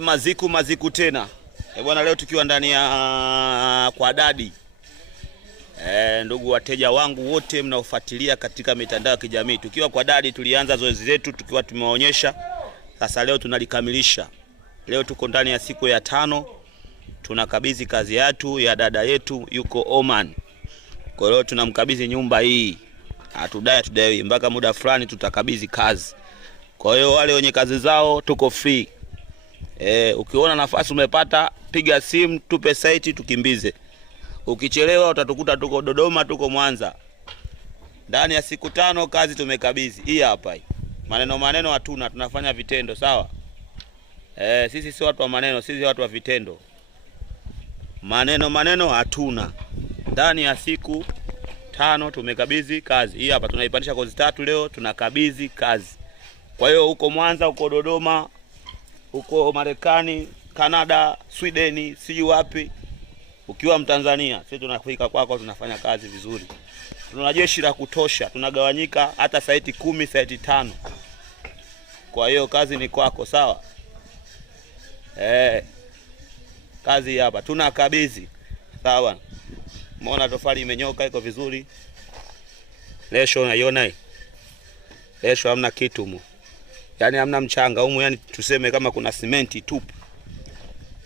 Maziku tena. Bwana, leo tukiwa ndani ya kwa dadi. Ndugu wateja wangu wote mnaofuatilia katika mitandao ya kijamii, tukiwa kwa dadi tulianza zoezi letu tukiwa tumewaonyesha. Sasa leo tunalikamilisha. Leo tuko ndani ya siku ya 5. Tunakabidhi kazi yetu ya dada yetu yuko Oman. Kwa hiyo tunamkabidhi nyumba hii. Hatudai mpaka muda fulani tutakabidhi kazi. Kwa hiyo wale wenye kazi zao tuko free. Ukiona nafasi umepata, piga simu, tupe site tukimbize. Ukichelewa utatukuta tuko Dodoma, tuko Mwanza. Ndani ya siku 5 kazi tumekabidhi. Hii hapa hii. Maneno hatuna, tunafanya vitendo, sawa? Sisi si watu wa maneno, sisi watu wa vitendo. Maneno hatuna. Ndani ya siku 5 tumekabidhi kazi. Hii hapa tunaipandisha kozi 3 leo, tunakabidhi kazi. Kwa hiyo huko Mwanza, huko Dodoma, huko Marekani, Canada, Sweden, siji wapi, ukiwa Mtanzania, sisi tunafika kwako, tunafanya kazi vizuri. Tuna jeshi la kutosha, tunagawanyika hata site 10, site 5. Kwa hiyo kazi ni kwako, sawa? Kazi hapa tunakabidhi. Sawa? Umeona tofali imenyoka, iko vizuri. Lesho unaiona hii? Lesho hamna kitu humu. Yaani hamna mchanga humu, yani tuseme kama kuna simenti tupu.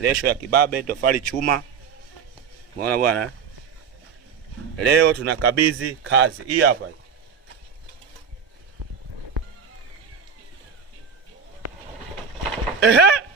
Lesho ya kibabe, tofali chuma. Umeona bwana? Leo tunakabidhi kazi. Hii hapa. Ehe.